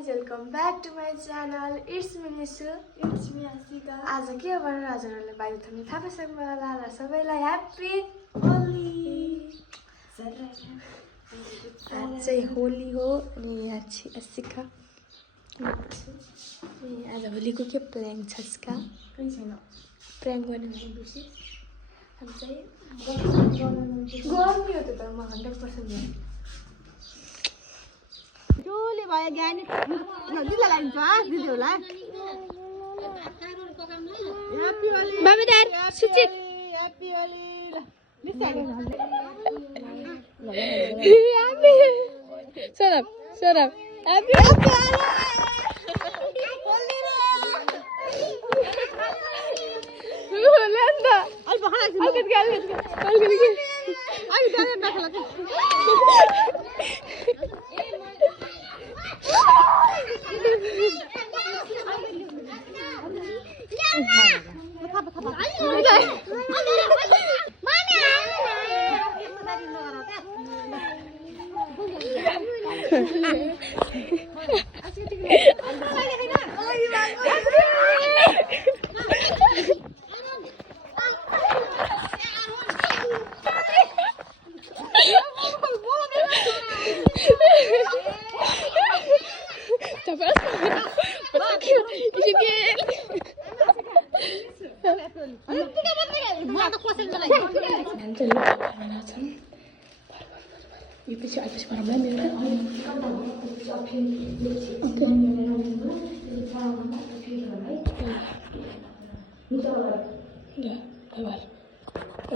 guys, welcome back to my channel. It's me Nishu. It's me Asika. आज के भनेर हजुरहरुले बाहिर थम्ने थाहा पाइसक्नु होला र सबैलाई ह्यापी होली। आज चाहिँ होली हो अनि यहाँ चाहिँ असिका। आज होलीको के प्लान छ इसका? केही छैन। प्र्याङ्क गर्ने भनेपछि हामी चाहिँ गर्मी हो त म 100% हो। जोले भयो ज्ञानी दिदीलाई लाइन्छ दिदीहरूलाई ह्यापी होली बाबेदार सुचित ह्यापी होली मिसाले ह्यापी सरब ह्यापी होली लन्दा अल्प खला अलगत गाल अलगत आई दाले नखला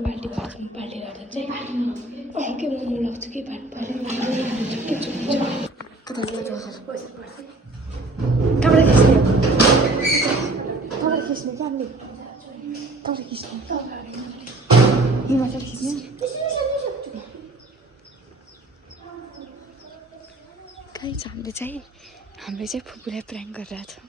बाल्टी गर्छौँ बाल्टी गर्दा चाहिँ के मोमो लाग्छ कि भात पऱ्यो के चुप्छ कता कहाँबाट खिच्ने जान्ने तपाईँ खिच्ने हिमा चाहिँ खिच्ने कहीँ छ हामीले चाहिँ फुपूलाई प्र्याङ्क गरिरहेको छौँ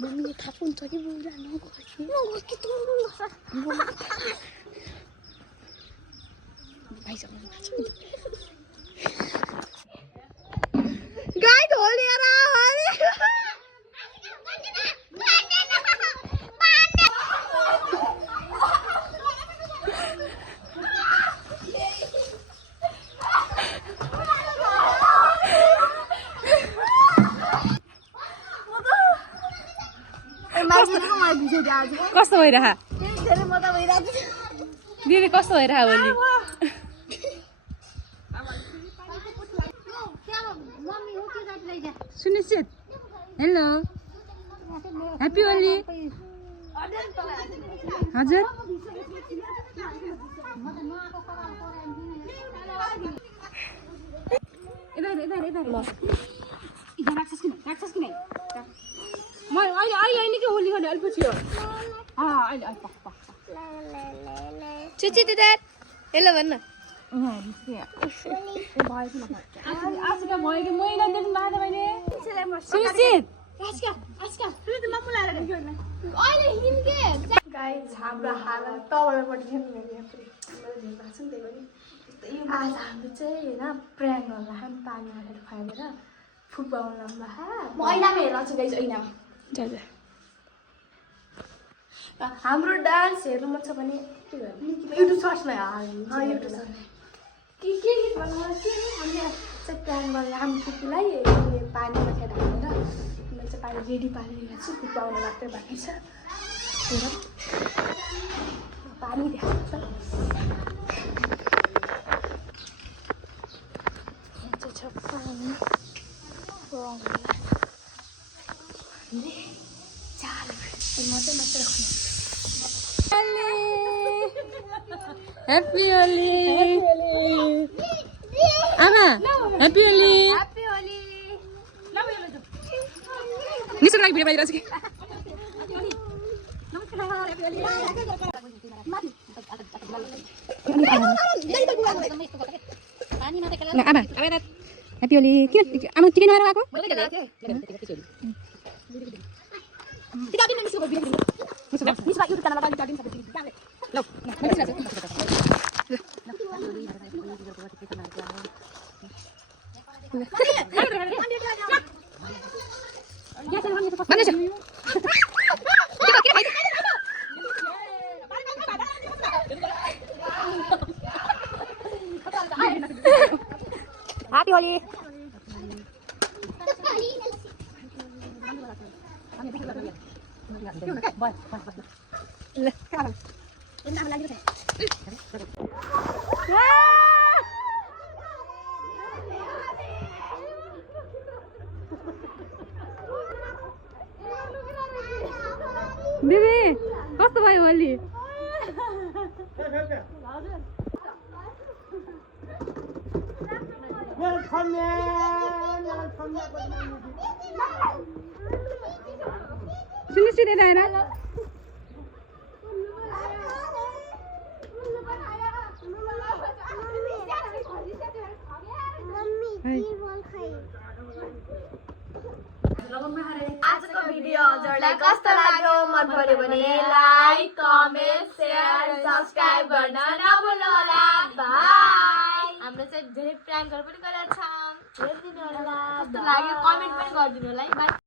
मम्मीले थाहा हुन्छ कि बोल्दा गाइस होली आ रहा है कस्तो भइरहा दिदी कस्तो भइरहा होली सुनिश्चित हेलो ह्यापी होली हजुर म अहिले के होली गर्ने अलिपछि हो चुची दिदा हेलो भन्न हाम्रो हालत तलबाट आज हाम्रो चाहिँ होइन प्र्याङ्क गर्नु पानी हालेर खुवाएर फुटबल म ऐनामा हेरेर छु गाइस ऐनामा हाम्रो डान्स हेर्नु मन छ भने युट्युब सर्चमा युट्युब सर्च के गीत बनाउनु के हामीले चाहिँ प्लान गरेर हाम्रो कुकुरलाई पानीमा चाहिँ ढालेर मैले चाहिँ पानी रेडी पारिरहेको छु कुकुर आउनु मात्रै बाँकी छ पानी देखाएको छ पानी Happy Holi! Ama, Happy Holi! Happy Holi! Ni sudah lagi bila bayar lagi. Nah, Ama, happy Holi किन आमा टिका नभएर गएको ह्याप्पी होली दिदी कस्तो भयो होली सुनिश्चित यता आएर आजको भिडियो हजुरलाई कस्तो लाग्यो मन पर्यो भने लाइक कमेन्ट शेयर सब्स्क्राइब गर्न नभुल्नु होला बाइ हाम्रो चाहिँ धेरै प्र्याङ्कहरू पनि गरेका छौँ हेरिदिनु होला कस्तो लाग्यो कमेन्ट पनि गरिदिनु होला है बाइ